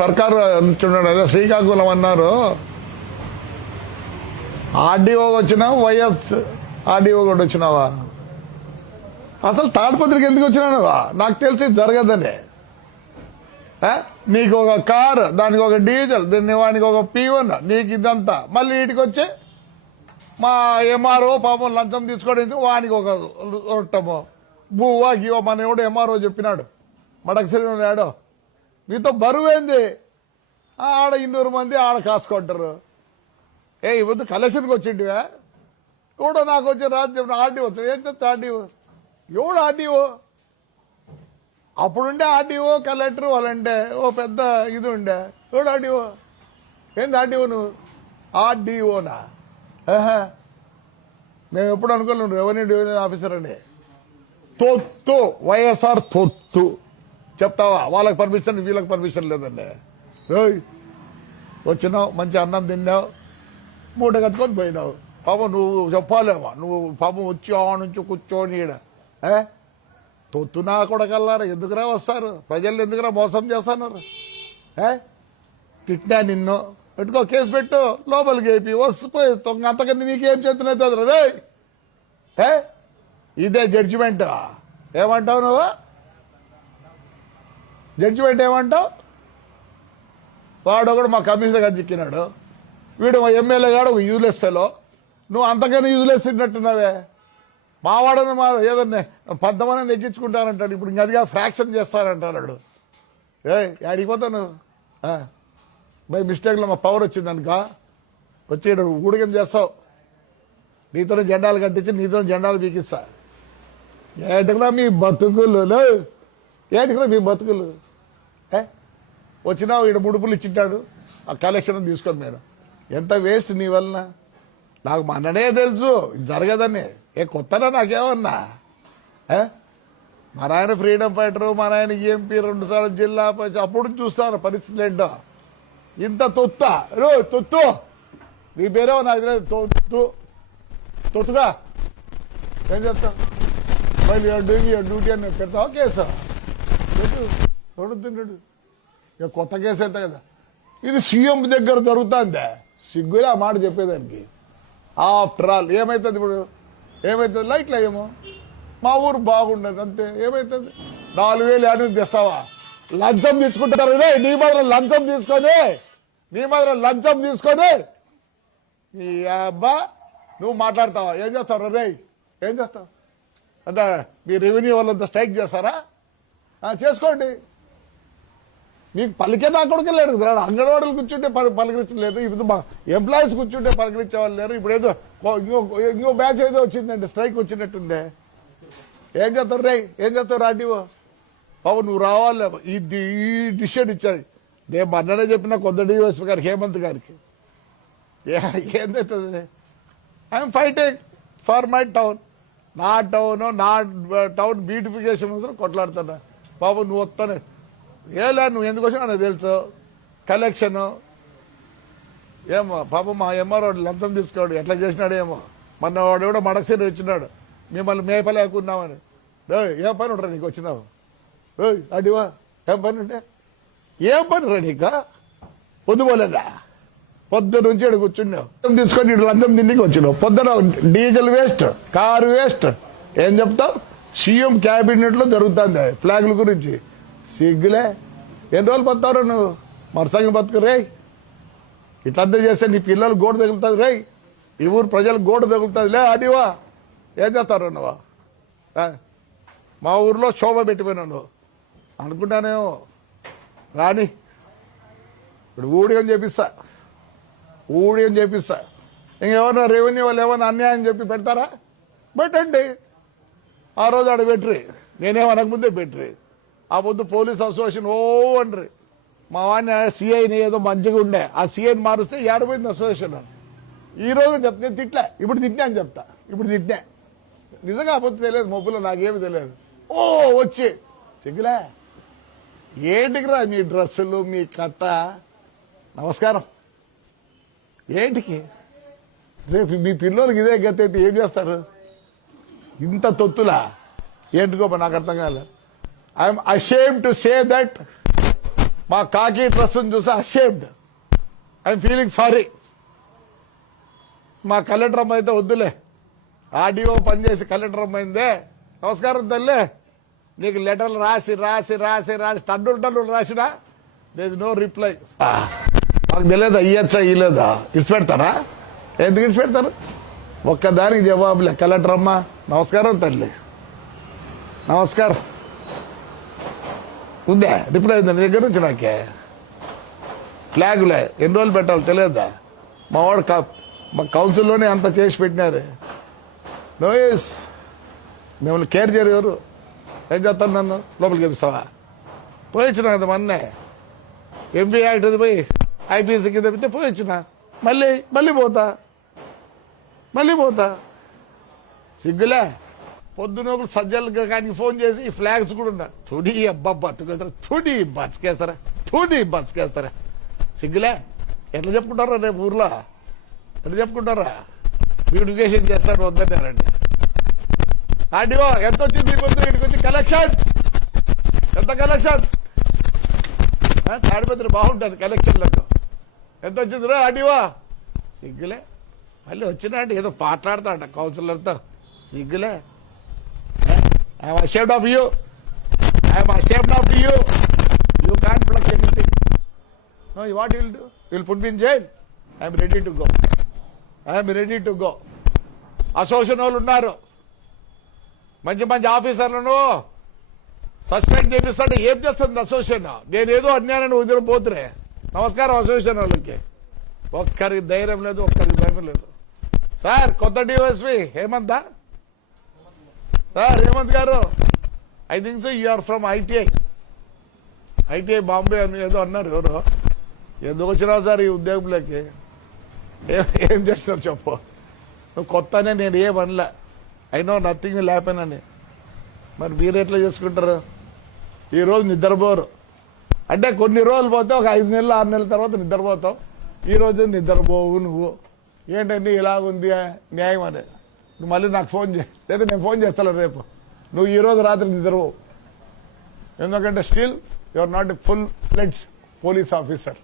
సర్కారు అంటున్నాడు అదే శ్రీకాకుళం అన్నారు. ఆర్డీఓ వచ్చినావు వైఎస్ ఆర్డీఓ కూడా వచ్చినావా? అసలు తాడిపత్రికి ఎందుకు వచ్చినావా నాకు తెలిసి జరగదని. నీకు ఒక కారు దానికి ఒక డీజిల్ దీన్ని వానికి ఒక పీవన్ నీకు ఇదంతా. మళ్ళీ వీటికి వచ్చి మా ఎంఆర్ఓ పాపం లంచం తీసుకోవడానికి వానికి ఒక రొట్టము. భూవా గీవో మన ఎవడు ఎంఆర్ఓ చెప్పినాడు. మడకసిరి ఉన్నాడు మీతో బరువేంది? ఆడ ఇన్నూరు మంది ఆడ కాసుకుంటారు. ఏ ఇవద్దు కలెక్షన్కి వచ్చింటివా? ఎవడో నాకు వచ్చి రాజ్యం ఆర్డీఓ ఏం చెప్తా ఆర్డీఓ? ఎవడు ఆర్డీఓ? అప్పుడుండే ఆర్డీఓ కలెక్టర్ వాళ్ళంటే ఓ పెద్ద ఇది ఉండే ఎవడు ఆర్డీఓ? ఏంది ఆర్డీఓ నువ్వు ఆర్డీఓనా మేము ఎప్పుడు అనుకోలేము రెవెన్యూ డివిజన్ ఆఫీసర్ అండి తొత్తు వైఎస్ఆర్ తొత్తు. చెప్తావా? వాళ్ళకి పర్మిషన్ వీళ్ళకి పర్మిషన్ లేదండి. ఏయ్ వచ్చినావు మంచి అన్నం తిన్నావు మూట కట్టుకొని పోయినావు. పాపం నువ్వు చెప్పాలేమా నువ్వు పాపం వచ్చి ఆ నుంచి కూర్చొని ఈడ ఏ? తొత్తునా కొడకల్లారా? ఎందుకురా వస్తారు? ప్రజలు ఎందుకురా మోసం చేస్తున్నారు? ఏ? తిట్టినా నిన్ను. పెట్టుకో కేసు పెట్టు. లోపలికి వేపి వస్తుపోయి తొంగ అంతకన్నా నీకేం చేతున్నది రే ఏ? ఇదే జడ్జిమెంట్ ఏమంటావు నువ్వు? జడ్జిమెంట్ ఏమంటావు? వాడు ఒకడు మా కమిషనర్ గారు చిక్కినాడు. వీడు మా ఎమ్మెల్యే గారు ఒక యూజ్లెస్ ఫెలో నువ్వు అంతకన్నా యూజ్లెస్ తిన్నట్టున్నావే. మా వాడని మా ఏదన్నా పంతమంది ఎక్కించుకుంటానంటాడు. ఇప్పుడు ఇంకా అదిగా ఫ్రాక్షన్ చేస్తానంటాడు ఏ ఆడిపోతాను బై మిస్టేక్లో మా పవర్ వచ్చిందనుక వచ్చి ఊడికం చేస్తావు. నీతో జెండాలు కట్టించి నీతో జెండాలు పీకిస్తా. ఏటికరా మీ బతుకులు? లే. ఏటికరా మీ బతుకులు? వచ్చినా ఈడ ముడుపులు ఇచ్చింటాడు. ఆ కలెక్షన్ తీసుకొని మీరు ఎంత వేస్ట్ నీ వలన? నాకు మననే తెలుసు జరగదని. ఏ కొత్తనా నాకేమన్నా? ఏ? మా నాయన ఫ్రీడమ్ ఫైటర్ మా నాయన ఎంపీ రెండు సార్లు జిల్లా అప్పుడు చూస్తాను పరిస్థితులు ఏంటో. ఇంత తొత్త. రో తొత్తు. నీ పేరేమో నాకు తెలియదు. తొత్తు. తొత్తుగా. ఏం చేస్తావు? మళ్ళీ డూయింగ్ యూర్ డ్యూటీ అని పెడతావా? కేసు. ఎవడు తిన్నాడు? ఇక కొత్త కేసు అయితే కదా. ఇది సీఎం దగ్గర జరుగుతుందే. సిగ్గులే ఆ మాట చెప్పేదానికి. ఆఫ్టర్ ఆల్ ఏమవుతుంది ఇప్పుడు? ఏమవుతుంది లైట్లు ఏమో? మా ఊరు బాగుండదు అంతే. ఏమవుతుంది నాలుగు వేలు ఏడు తెస్తావా? లంచం తీసుకుంటారు నీ మాత్రం లంచం తీసుకొని. నీ మాత్రం లంచం తీసుకొని. ఈ అబ్బా నువ్వు మాట్లాడతావా? ఏం చేస్తావు రే? ఏం చేస్తావు? అంటే మీ రెవెన్యూ వాళ్ళంతా స్ట్రైక్ చేస్తారా? చేసుకోండి. మీకు పలికే నా కొడుకు లేడు కదా అంగన్వాడీలు కూర్చుంటే పలి- పలకరించలేదు. ఇప్పుడు మా ఎంప్లాయీస్ కూర్చుంటే పలకరించే వాళ్ళు లేరు. ఇప్పుడు ఏదో ఇంకో ఇంకో బ్యాచ్ ఏదో వచ్చిందండి. స్ట్రైక్ వచ్చినట్టుందే. ఏం చేస్తారు రే? ఏం చేస్తారు రాడివో బాబు నువ్వు రావాలి? ఇది ఈ డిసిషన్ ఇచ్చాడు నేను మొన్ననే చెప్పిన కొత్త డిఎస్పీ గారికి హేమంత్ గారికి. ఏ- ఏందవుతుంది I'm fighting for my town నా టౌన్ నా టౌన్ బ్యూటిఫికేషన్ కోసం కొట్లాడుతున్నా. బాబు నువ్వు వస్తానే. ఏలా నువ్వు ఎందుకు వచ్చినా నాకు తెలుసు? కలెక్షను ఏమో పాపం మా ఎంఆర్ఓ లంచం తీసుకోడు ఎట్లా చేసినాడు ఏమో మొన్న వాడు కూడా మడకసిరి వచ్చినాడు మిమ్మల్ని మేపలేకున్నామని. ఏయ్, ఏం పని ఉండరా నీకు వచ్చినావు? ఏయ్, అడివా ఏం పని ఉంటే? ఏం పని రా నీకు? పొద్దుపోలేదా పొద్దు నుంచి ఇక్కడ కూర్చున్నావు. తీసుకొని ఇటు లంచం తిండికి వచ్చినావు. పొద్దున డీజిల్ వేస్ట్ కారు వేస్ట్. ఏం చెప్తావు? సీఎం క్యాబినెట్లో జరుగుతుంది ఫ్లాగుల గురించి. సిగ్గులే? ఎన్ని రోజులు బతారు నువ్వు? మరసంగ బతుకు రే ఇట్లంతా చేస్తే నీ పిల్లలు గోడ తగులుతుంది రే ఈ ఊరు ప్రజలు గోడ తగులుతుంది లే అడివా. ఏం చేస్తారు నువ్వు? మా ఊర్లో శోభ పెట్టిపోయినా నువ్వు. అనుకుంటానేమో. రాని ఇప్పుడు ఊడిగం చెప్పిస్తా. ఊడిగం చెప్పిస్తా. ఇంకేమన్నా రెవెన్యూ వాళ్ళు ఏమన్నా అన్యాయం చెప్పి పెడతారా? పెట్టండి. ఆ రోజు ఆడ పెట్టరి. నేనేమనకముందే అనకముందే ఆ పొద్దు పోలీస్ అసోసియేషన్ ఓ అండ్రి. మా వాడిని సిఐని ఏదో మంచిగా ఉండే. ఆ సిఐని మారుస్తే ఏడపోయింది అసోసియేషన్ ఈ రోజు చెప్తే నేను తిట్లే. ఇప్పుడు తిట్టినా అని చెప్తా. ఇప్పుడు తిట్టినా. నిజంగా ఆ పొద్దు తెలియదు. మొబ్బులో నాకేమి తెలియదు. ఓ వచ్చి. ఏంటికి ఏంటికిరా మీ డ్రెస్సులు మీ కథ నమస్కారం. ఏంటికి? రేపు మీ పిల్లలకి ఇదే గతి అయితే ఏం చేస్తారు? ఇంత తొత్తులా? ఏంటికో నాకు అర్థం కాలేదు I'm ashamed to say that మా కాకి డ్రెస్ చూసి అషేమ్డ్ ఐఎమ్ ఫీలింగ్ సారీ మా కలెక్టర్ అమ్మ అయితే వద్దులే. ఆడియో పనిచేసి కలెక్టర్ అమ్మైందే నమస్కారం తల్లి. నీకు లెటర్లు రాసి రాసి రాసి రాసి టన్నులు టన్నులు రాసినా దేర్ నో రిప్లై మాకు తెలియదా? ఇయ్యచ్చా ఇయ్యలేదా? ఇచ్చిపెడతారా ఎందుకు ఇచ్చిపెడతారు ఒక్కదానికి జవాబులే. కలెక్టర్ అమ్మ నమస్కారం తల్లి. నమస్కారం. ఉందా? రిప్లై ఉందా నీ దగ్గర నుంచి నాకే? ఫ్లాగులే ఎన్ని రోజులు పెట్టాలి తెలియదా? మా వాడు మా కౌన్సిల్లోనే అంత చేసి పెట్టినారు. నోయస్ మిమ్మల్ని కేర్ చేయరు ఎవరు? ఏం చేస్తాను నన్ను? లోపలికి పంపిస్తావా? పోయి కదా మొన్నే? ఎంపీ యాక్ట్ అది పోయి ఐపీఎస్ కింద పెడితే పోయి మళ్ళీ మళ్ళీ పోతా. మళ్ళీ పోతా. సిగ్గులే? పొద్దునోకులు సజ్జలుగా కానీ ఫోన్ చేసి ఈ ఫ్లాగ్స్ కూడా ఉన్నా తుడి అబ్బా బతుకేస్తారా? తుడి బతికేస్తారా? తుడి బతికేస్తారా? సిగ్గులే? ఎట్లా చెప్పుకుంటారా రేపు ఊర్లో? ఎట్లా చెప్పుకుంటారా? బ్యూటిఫికేషన్ చేస్తాడు వద్దన్నారండి ఆడివో ఎంత వచ్చింది పొద్దు? ఇక్కడికి వచ్చి కలెక్షన్ ఎంత కలెక్షన్ తాడిపత్రి బాగుంటుంది కలెక్షన్లకు ఎంత వచ్చింది రా సిగ్గులే? మళ్ళీ వచ్చినాడు ఏదో మాట్లాడతాడ కౌన్సిలర్తో సిగ్గులే? I'm ashamed of you I'm ashamed of you you can't pluck anything no what will do will put in jail I'm ready to go I'm ready to go association వాళ్ళు ఉన్నారు. మంచి మంచి ఆఫీసర్లను సస్పెండ్ చేపిస్తాడు. ఏం చేస్తుంది అసోసియేషన్ నేను ఏదో అన్యాయాన్ని వదిలిపోతురే. నమస్కారం అసోసియేషన్ వాళ్ళకి. ఒక్కరికి ధైర్యం లేదు ఒక్కరికి ధైర్యం లేదు. సార్ కొత్త డిఎస్పి హేమంతా? సార్ హేమంత్ గారు I think so you are from ITI. ITI Bombay అని ఏదో అన్నారు ఎవరు. ఎందుకు వచ్చినావు సార్ ఈ ఉద్యోగంలోకి. ఏం ఏం చేస్తున్నావు చెప్పు. నువ్వు కొత్తనే నేను ఏం అనలే. ఐ నో నథింగ్ విల్ అని. మరి మీరు ఎట్లా చేసుకుంటారు? ఈరోజు నిద్రపోరు. అంటే కొన్ని రోజులు పోతే ఒక ఐదు నెలలు ఆరు నెలల తర్వాత నిద్రపోతావు. ఈ నిద్రపోవు నువ్వు. ఏంటండి ఇలాగుంది న్యాయం అని నువ్వు మళ్ళీ నాకు ఫోన్ చేయి లేదా నేను ఫోన్ చేస్తాను రేపు. నువ్వు ఈరోజు రాత్రి నిద్రవు ఎందుకంటే still you are not a full fledged police officer.